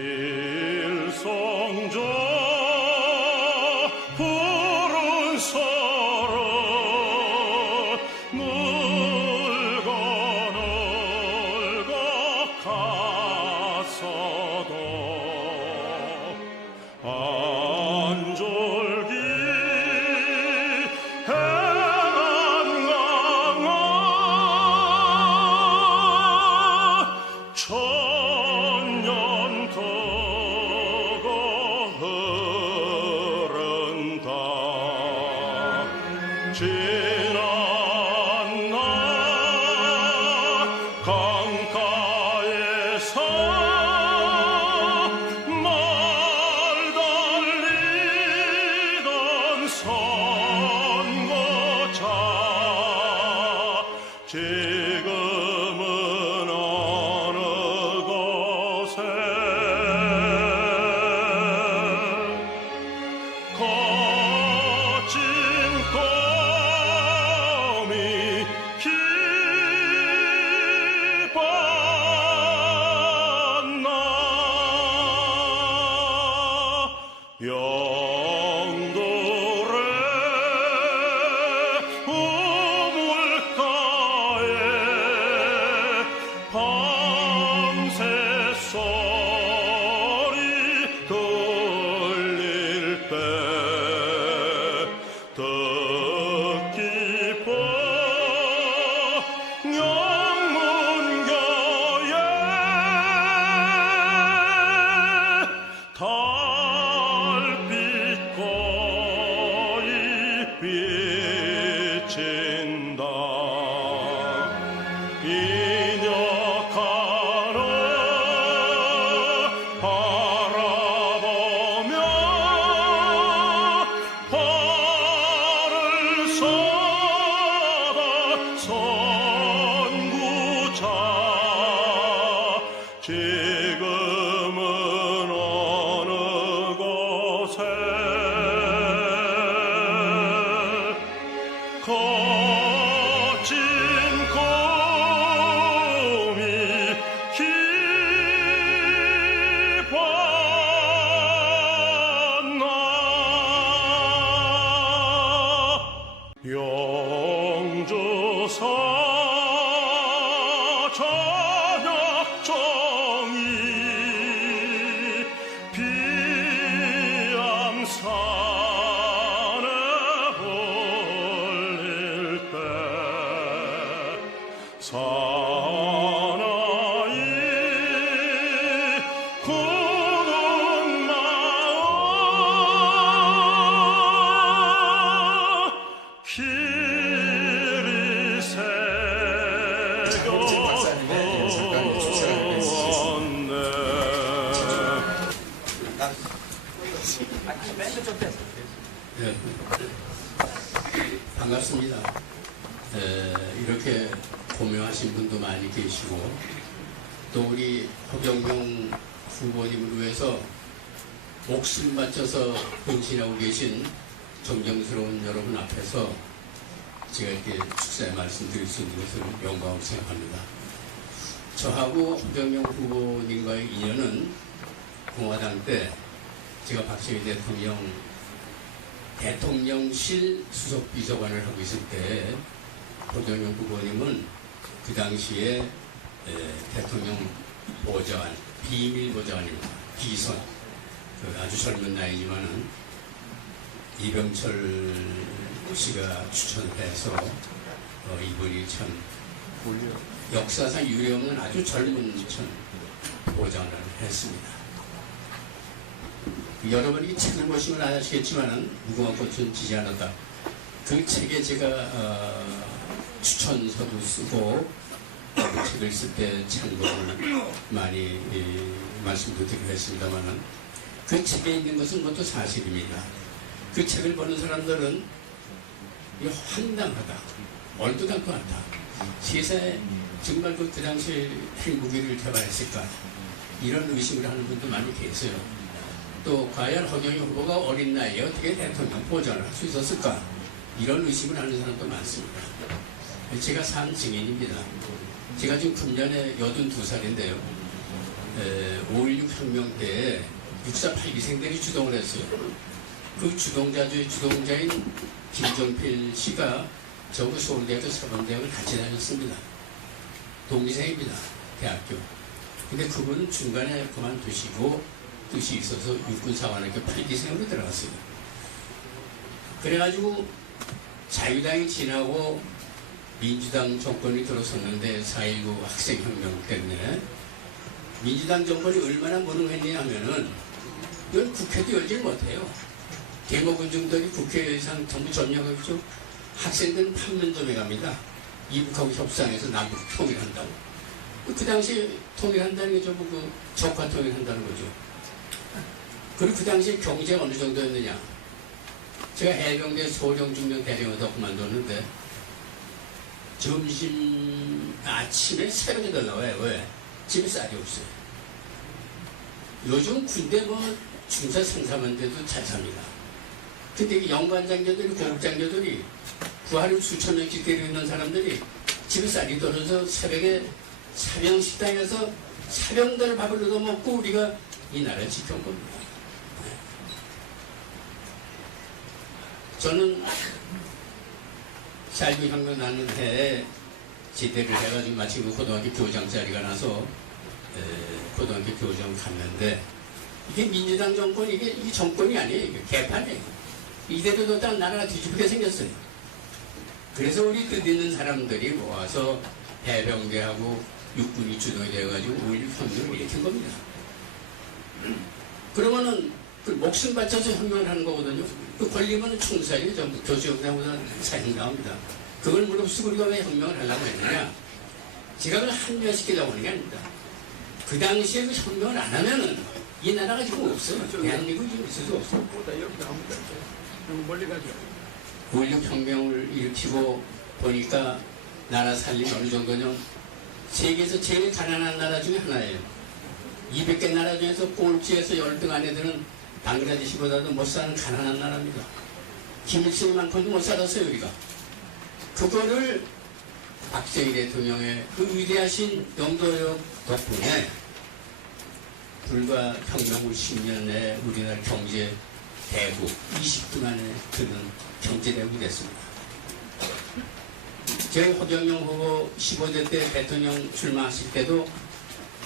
일성조 푸른 서로 늙어 갔어도 안졸기 해안강아 천년 터고 흐른다. 지난 날 강가에서 말 달리던 선고자 지금은 어느 곳에 거친 꿈이 기뻤나. 영돌의 우물가에 밤새 소리 들릴 때 뜻깊은 영문교에 달빛거리 비친다. 인역하러 바라보며 화를 쏟아 선구자 지금은 어느 곳에 거친 꿈이 기뻤나. 영주사 저녁종이 비암산에 울릴 때 사나이 굳은 마음 길이 새겨 보았네. 네. 반갑습니다. 이렇게 고명하신 분도 많이 계시고 또 우리 허경영 후보님을 위해서 목숨 바쳐서 헌신하고 계신 존경스러운 여러분 앞에서 제가 이렇게 축사에 말씀드릴 수 있는 것을 영광으로 생각합니다. 저하고 허경영 후보님과의 인연은 공화당 때 제가 박정희 대통령실 수석비서관을 하고 있을 때 허경영 후보님은 그 당시에 대통령 보좌관, 비밀보좌관입니다. 비선. 아주 젊은 나이지만은 이병철 씨가 추천해서 이분이 참 역사상 유례없는 아주 젊은 보좌관을 했습니다. 여러분이 책을 보시면 아시겠지만은 무궁화 꽃은 지지 않았다. 그 책에 제가 추천서도 쓰고 그 책을 쓸 때 참고를 많이 말씀도 드리고 했습니다만은 그 책에 있는 것은 그것도 사실입니다. 그 책을 보는 사람들은 황당하다, 얼토당토 않다. 세상에 정말 그 당시에 행복이를 개발했을까 이런 의심을 하는 분도 많이 계세요. 또 과연 허경영 후보가 어린 나이에 어떻게 대통령 보좌를 할 수 있었을까 이런 의심을 하는 사람도 많습니다. 제가 산 증인입니다. 제가 지금 금년에 82살인데요. 5.16 혁명 때 6482생들이 주동을 했어요. 그 주동자인 김종필 씨가 저그 서울대학교 사범대학을 같이 다녔습니다. 동기생입니다. 대학교. 근데 그분은 중간에 그만두시고 뜻이 있어서 육군사관학교 8기생으로 들어갔어요. 그래가지고 자유당이 지나고 민주당 정권이 들어섰는데 4.19 학생혁명 때문에 민주당 정권이 얼마나 무능했냐 하면은 이건 국회도 열질 못해요. 대모군중들이 국회 예산 전부 점령하죠. 학생들은 판문점에 갑니다. 이북하고 협상해서 남북 통일한다고. 그 당시에 통일한다는 게 전부 그 적화 통일한다는 거죠. 그리고 그 당시에 경제가 어느 정도였느냐. 제가 해병대 소령중령 대령에서 그만뒀는데 아침에 새벽에 들러와요. 왜? 집에 쌀이 없어요. 요즘 군대 뭐 중사 상사만 돼도 잘 삽니다. 근데 이 영관장교들이 고급장교들이 부하를 수천 명씩 데리고 있는 사람들이 집에 쌀이 떨어져 새벽에 사병식당에서 사병들 밥을 얻어먹고 우리가 이 나라를 지켜온 겁니다. 저는 4.19 혁명 나는 해에 지대를 해가지고 마침 고등학교 교장 자리가 나서 고등학교 교장 갔는데 이게 민주당 정권 이게 정권이 아니에요. 이게 개판이에요. 이대로 뒀다가 나라가 뒤집게 생겼어요. 그래서 우리 뜻 있는 사람들이 모아서 해병대하고 육군이 주동이 되어가지고 5.16 혁명을 일으킨 겁니다. 그러면은 그 목숨 바쳐서 혁명을 하는 거거든요. 그 걸리면 총살이 전부 교수형사보다 사형 나옵니다. 그걸 무릅쓰고 우리가 왜 혁명을 하려고 했느냐? 제가 그걸 합리화시키려고 하는 게 아닙니다. 그 당시에 그 혁명을 안 하면은 이 나라가 지금 없어요. 대한민국이 지금 있을 수 없어요. 5.16 혁명을 일으키고 보니까 나라 살림 어느 정도냐? 세계에서 제일 가난한 나라 중에 하나예요. 200개 나라 중에서 꼴찌에서 10등 안에 드는 방글라데시보다도 못 사는 가난한 나라입니다. 김일성만큼도 못 살았어요, 우리가. 그거를 박정희 대통령의 그 위대하신 영도력 덕분에 불과 혁명 후 10년 내에 우리나라 경제 대국 20분 안에 드는 경제대국이 됐습니다. 제가 허경영 후보 15대 때 대통령 출마하실 때도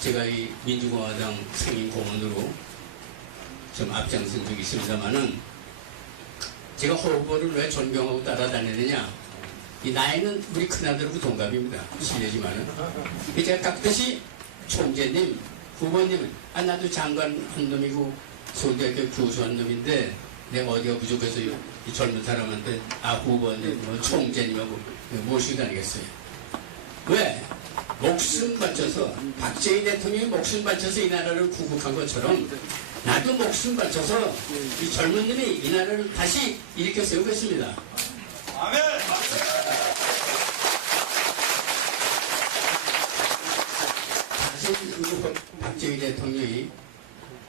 제가 이 민주공화당 상임고문으로 좀 앞장선 적이 있습니다만은 제가 후보를 왜 존경하고 따라다니느냐. 이 나이는 우리 큰아들하고 동갑입니다. 실례지만은. 제가 깍듯이 총재님, 후보님은 나도 장관 한 놈이고 서울대학교 교수 한 놈인데 내가 어디가 부족해서 이 젊은 사람한테 후보님, 뭐 총재님하고 모시고 다니겠어요. 왜? 목숨 바쳐서 박정희 대통령이 목숨 바쳐서 이 나라를 구국한 것처럼 나도 목숨 바쳐서 이 젊은 놈이 이 나라를 다시 일으켜 세우겠습니다. 아멘. 사실 박정희 대통령이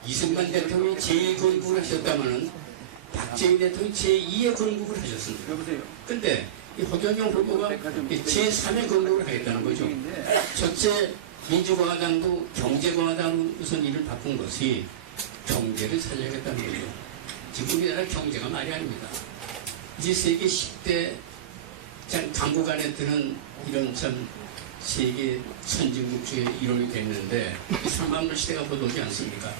이승만 대통령이 제1건국을 하셨다면은 박정희 대통령이 제2의 건국을 하셨습니다. 근데 이 허경영 후보가 제3의 건국을 하겠다는 거죠. 첫째, 민주공화당도 경제공화당 우선 일을 바꾼 것이 경제를 살려야겠다는 거죠. 지금 우리나라 경제가 말이 아닙니다. 이제 세계 10대 참 강국 안에 드는 이런 참 세계 선진국 중에 이론이 됐는데 3만불 시대가 곧 오지 않습니까?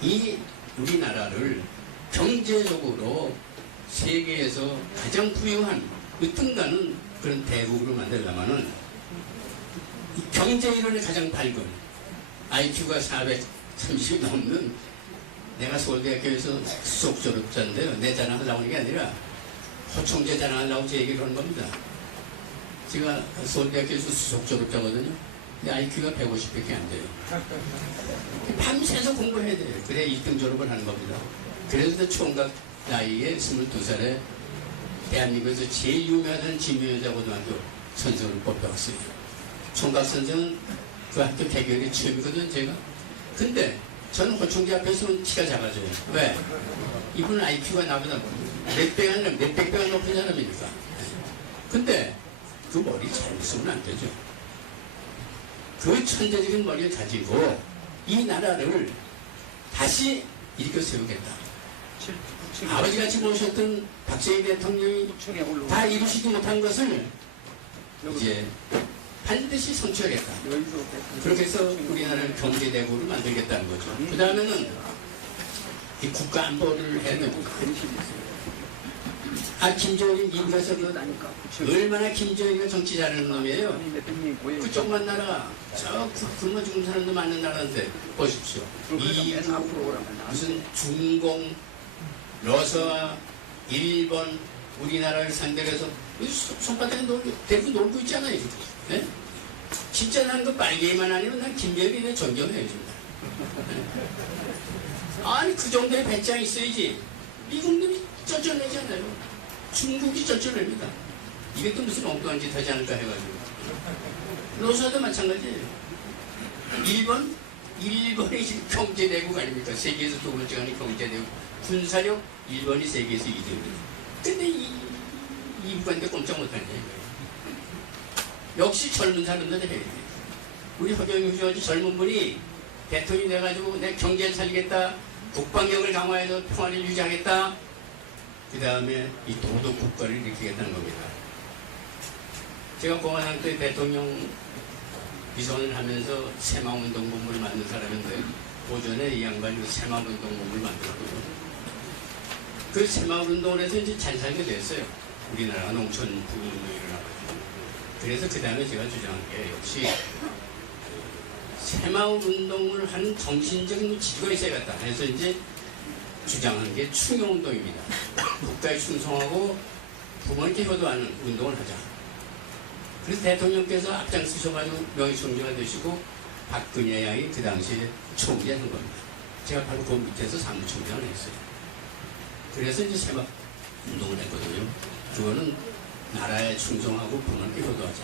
이 우리나라를 경제적으로 세계에서 가장 부유한 으뜸가는 그런 대국으로 만들려면은 이 경제 이론이 가장 밝은 IQ가 430이 넘는 내가 서울대학교에서 수석 졸업자인데요. 내 자랑하려고 하는 게 아니라 허총재 자랑하려고 제 얘기를 하는 겁니다. 제가 서울대학교에서 수석 졸업자거든요. 근데 IQ가 150밖에 안 돼요. 밤새서 공부해야 돼요. 그래야 1등 졸업을 하는 겁니다. 그래서 총각 나이에 22살에 대한민국에서 제일 유명한 진묘여자고등학교 선생을 뽑혀왔어요. 총각 선생은 그 학교 개교일이 처음이거든요, 제가. 근데 저는 호총재 앞에 서는 키가 작아져요. 왜? 이분은 IQ가 나보다 몇 배가 아니라 몇백 배가 높은 사람이니까. 근데 그 머리 잘 쓰면 안 되죠. 그 천재적인 머리를 가지고 이 나라를 다시 일으켜 세우겠다. 아버지같이 모셨던 박정희 대통령이 다 이루시지 못한 것을 이제 반드시 성취하겠다. 그렇게 해서 우리나라를 경제대국으로 만들겠다는 거죠. 그 다음에는 이 국가안보를 해야 됩니다. 김정일이 미국에서 얼마나 김정일이가 정치 잘하는 놈이에요. 그쪽만 나라, 저 굶어 죽는 사람도 많은 나라인데 보십시오. 무슨 중공, 러시아, 일본, 우리나라를 상대로 해서 손바닥에 대고 놀고 있잖아요. 네? 진짜 나는 그 빨개기만 아니면 난 김정일에 존경해요. 아니 그 정도의 배짱이 있어야지. 미국놈이 쩌쩌내잖아요. 중국이 쩌쩌냅니다. 이게 또 무슨 엉뚱한 짓 하지 않을까 해가지고. 러시아도 마찬가지예요. 일본이 지금 경제대국 아닙니까? 세계에서 두 번째 가는 경제대국. 군사력 일본이 세계에서 2등입니다. 근데 이국한테 꼼짝 못하는 거예요. 역시 젊은 사람들 해야 돼요. 우리 허경영 후보지 젊은 분이 대통령이 돼가지고 내 경제를 살리겠다. 국방력을 강화해서 평화를 유지하겠다. 그 다음에 이 도덕 국가를 일으키겠다는 겁니다. 제가 공화당 때 대통령 비서관을 하면서 새마을운동본부를 만든 사람인데 오전에 이 양반이 새마을운동본부를 만들었거든요. 그 새마을운동을 해서 이제 잘 살게 됐어요. 우리나라가 농촌 부흥이 일어나가지고. 그래서 그 다음에 제가 주장한 게 역시 새마을운동을 하는 정신적인 지도가 있어야겠다. 그래서 이제 주장한 게 충용운동입니다. 국가에 충성하고 부모님께 효도하는 운동을 하자. 그래서 대통령께서 앞장서셔가지고 명예총리가 되시고 박근혜 양이 그 당시에 총리한 겁니다. 제가 바로 그 밑에서 사무총장을 했어요. 그래서 이제 새마을운동을 했거든요. 그거는 나라에 충성하고 부모님께 효도하자.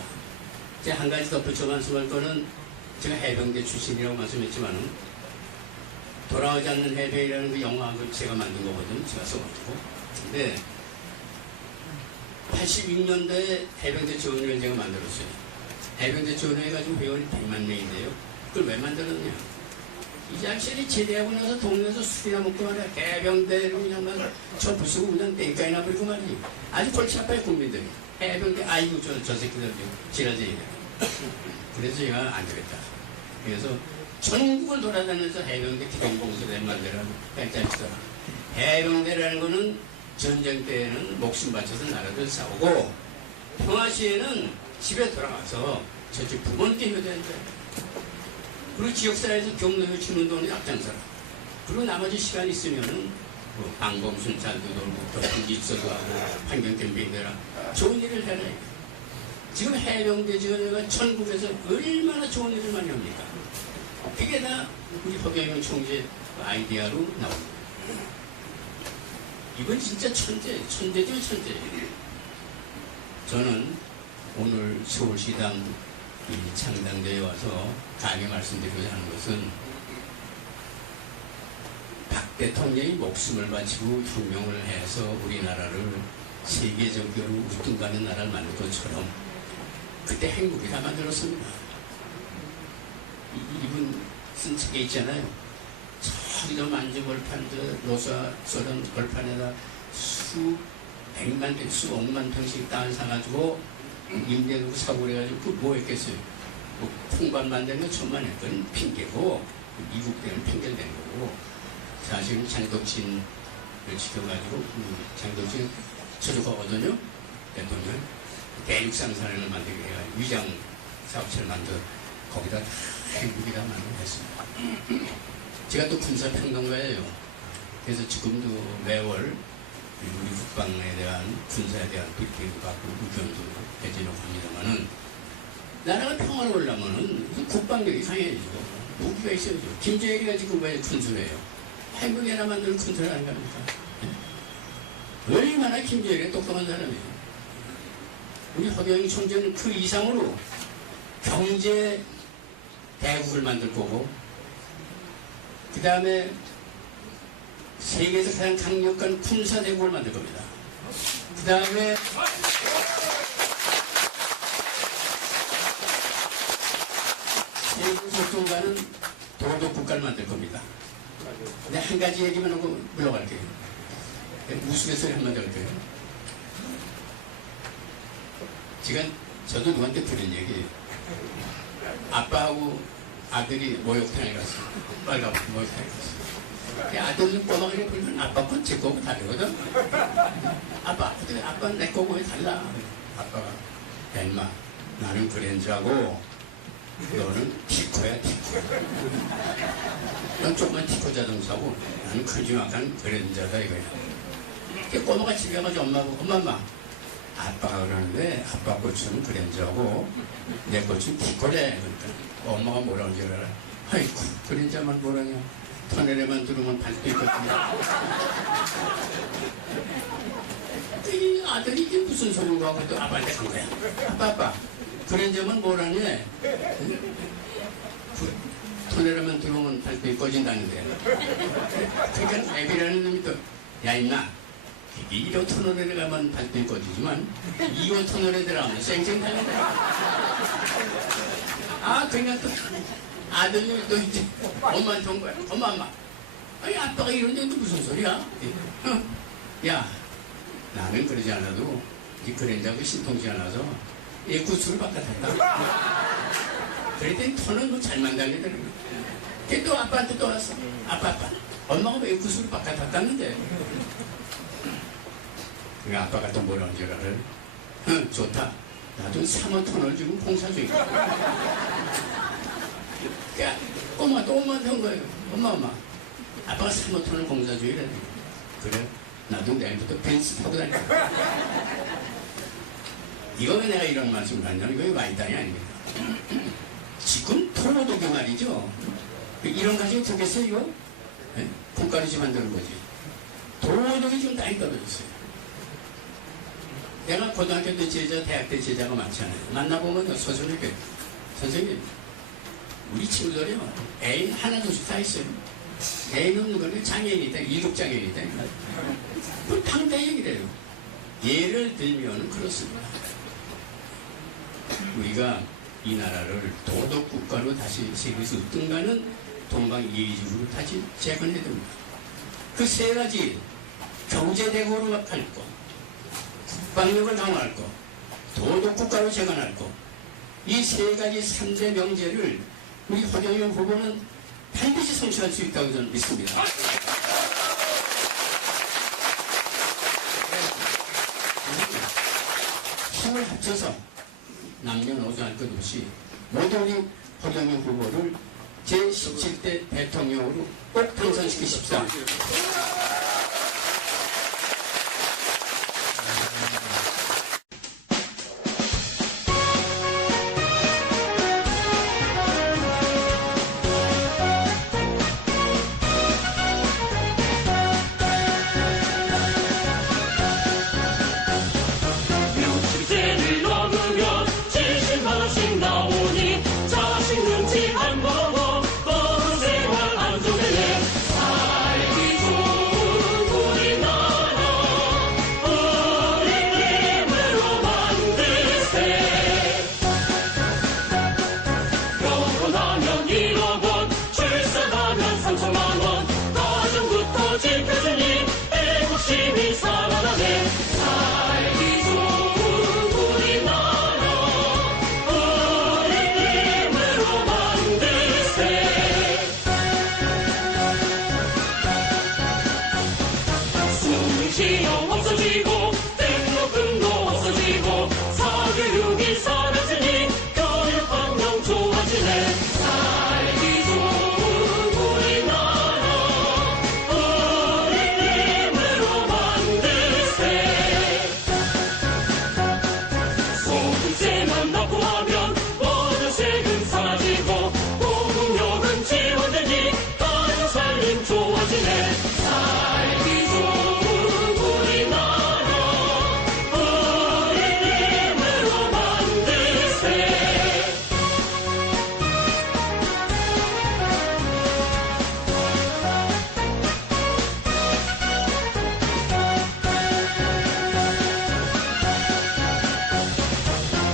제가 한 가지 덧붙여 말씀할 거는 제가 해병대 출신이라고 말씀했지만은 돌아오지 않는 해병이라는 그 영화를 제가 만든 거거든요. 제가 써가지고. 근데 86년도에 해병대 지원회를 제가 만들었어요. 해병대 지원회 가지고 회원이 100만 명인데요. 그걸 왜 만들었냐? 이 자식이 제대하고 나서 동네에서 술이나 먹고 말이야. 해병대로 그냥 저 부수고 그냥 땡까이나 버리고 말이지. 아주 골치 아파요, 국민들이. 해병대, 아이고, 저 새끼들 지라지. 그래서 제가 안 되겠다. 그래서 전국을 돌아다니면서 해병대 기동봉사대 만들라고 했잖아요. 해병대라는 거는 전쟁 때에는 목숨 바쳐서 나라를 싸우고 평화 시에는 집에 돌아가서 저쪽 부모님께 효도해야 돼. 그리고 지역사회에서 경로를 치는 돈이 앞장서라. 그리고 나머지 시간 있으면은 뭐 방범순찰도 돌고 덕분집서도 하고 환경 캠페인대라 좋은 일을 해라. 지금 해병대 지원회가 전국에서 얼마나 좋은 일을 많이 합니까? 그게 다 우리 허경영 총재 아이디어로 나옵니다. 이건 진짜 천재죠, 천재. 저는 오늘 서울시당 창당대에 와서 강히 말씀드리고자 하는 것은 박 대통령이 목숨을 바치고 혁명을 해서 우리나라를 세계적으로 우뚝가는 나라를 만든 것처럼 그때 행복이 다 만들었습니다. 이분 쓴 책에 있잖아요. 저기도 만주 벌판, 노사 소련 벌판에다 수백만 평, 수억만 평씩 땅을 사가지고 임대하고 사고를 해가지고 그 뭐 했겠어요? 뭐 통관 만드는 거 천만 했건 핑계고 미국 때는 핑계를 댄 거고 사실은 장덕진을 지켜가지고 장덕진 처족하거든요. 대통령 대륙상사령을 만들게 해가지고 위장 사업체를 만들어 거기다 행복이 다 만들었습니다. 제가 또 군사평론가예요. 그래서 지금도 매월 우리 국방에 대한 군사에 대한 브리핑도 받고 의견도 내지려고 합니다만은 나라가 평화로우려면은 국방력이 강해야죠. 무기가 있어야죠. 김정일이가 지금 왜 군수래요? 해병대나 만드는 군수를 하는 겁니까? 네? 얼마나 김정일이 똑똑한 사람이에요. 우리 허경영 총재는 그 이상으로 경제 대국을 만들 거고 그 다음에 세계에서 가장 강력한 군사 대국을 만들 겁니다. 그 다음에 어떤가는 도덕 국가를 만들 겁니다. 근데 한 가지 얘기만 하고 물러갈게요. 우스갯소리 한마디 할게요. 지금 저도 누구한테 들은 얘기. 아빠하고 아들이 목욕탕에 갔어. 빨간 목욕탕에 갔어. 아들은 꼬마가 보면 아빠 건 제 거고 다르거든. 아빠는 내 거고 왜 달라? 아빠가 야 임마 나는 그랜저하고 너는 티코야 티코. 넌 조그만 티코 자동차고 나는 큼지막한 그랜저다 이거야. 꼬마가 집에 가가지고 엄마 아빠가 그러는데 아빠 고추는 그랜저하고 내 고추는 티코래. 그러니까 엄마가 뭐라는 줄 알아? 아이고 그랜저만 뭐라냐. 터널에만 들어오면 발도 있거든요. 이 아들이 이게 무슨 소린가 하고 또 아빠한테 간 거야. 아빠 그랜저만 뭐라냐. 터널에만 들어오면 발도 꺼진다는데. 그러니까 애비라는 놈이 또 야 임마 1호 터널에 가면 발도 꺼지지만 2호 터널에 들어가면 쌩쌩 달린다. 그러니까 또 아들님이 또 이제 엄마한테 온 거야. 엄마. 아니 아빠가 이러는데 무슨 소리야? 야 나는 그러지 않아도 이 그랜저하고 신통치 않아서 얘 구슬을 바꿔탔다. 그랬더니 터는 뭐 잘만 달리더라고. 걔 또 아빠한테 또 왔어. 아빠 엄마가 왜 구슬을 바꿔탔다는데? 그 아빠가 또 뭐라는 줄 알아요? 좋다. 나도 3호 터널 지금 공사 중이야. 그러니까 꼬마도 엄마한테 온 거예요. 엄마 아빠가 3호 터널 공사 중이래. 그래 나도 내일부터 벤츠 타고 다닐 거야. 이거 왜 내가 이런 말씀을 하냐면 이거 와이단이 아닙니다. 지금 토로독이 말이죠. 이런 가지고 되겠어요 이거? 네? 콩가루지 만드는 거지. 도덕이 좀 많이 떨어졌어요. 내가 고등학교 때 제자, 대학 때 제자가 많잖아요. 만나보면 서술이게 선생님 우리 친구들이요 애인 하나 둘씩 다 있어요. 애인 없는 거는 장애인이다. 7장애인이다. 그 당대 얘기를 해요. 예를 들면 그렇습니다. 우리가 이 나라를 도덕국가로 다시 세계에서 어떤가는 동방예의지구로 다시 재건해야 됩니다. 그 세 가지 경제대국으로 할 것, 국방력을 강화할 것, 도덕국가로 재건할 것, 이 세 가지 3대 명제를 우리 허경영 후보는 반드시 성취할 수 있다고 저는 믿습니다. 힘을 합쳐서 남녀노소 할 것 없이 모두 우리 허경영 후보를 제17대 대통령으로 꼭 당선시키십시오. 육십세를 넘으면 70만 원씩 나오니 자식 눈치 안 보고 또 생활 안 좋게 살기 좋은 우리나라 우리 힘으로 만드세. 결혼하면 1억 원, 출산하면 3천만 원, 가정부터 지켜주니 애국심이 살아나네. 살기 좋은 우리나라 우리 힘으로 만드세. 수능시험 없어지고 등록금도 없어지고 사교육이 사라지니 교육환경 좋아지네. 살기 좋은 우리나라 우리 힘으로 만드세. 소득세만 납부하면 모든 세금 사라지고 공공요금 지원되니 가정살림 좋아지네. 살기 좋은 우리나라 우리 힘으로 만드세.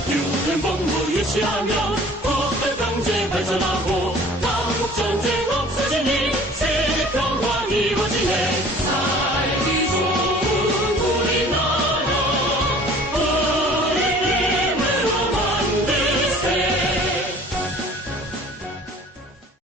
유행본부 유치하면 국가 경제 발전하고 좋아지네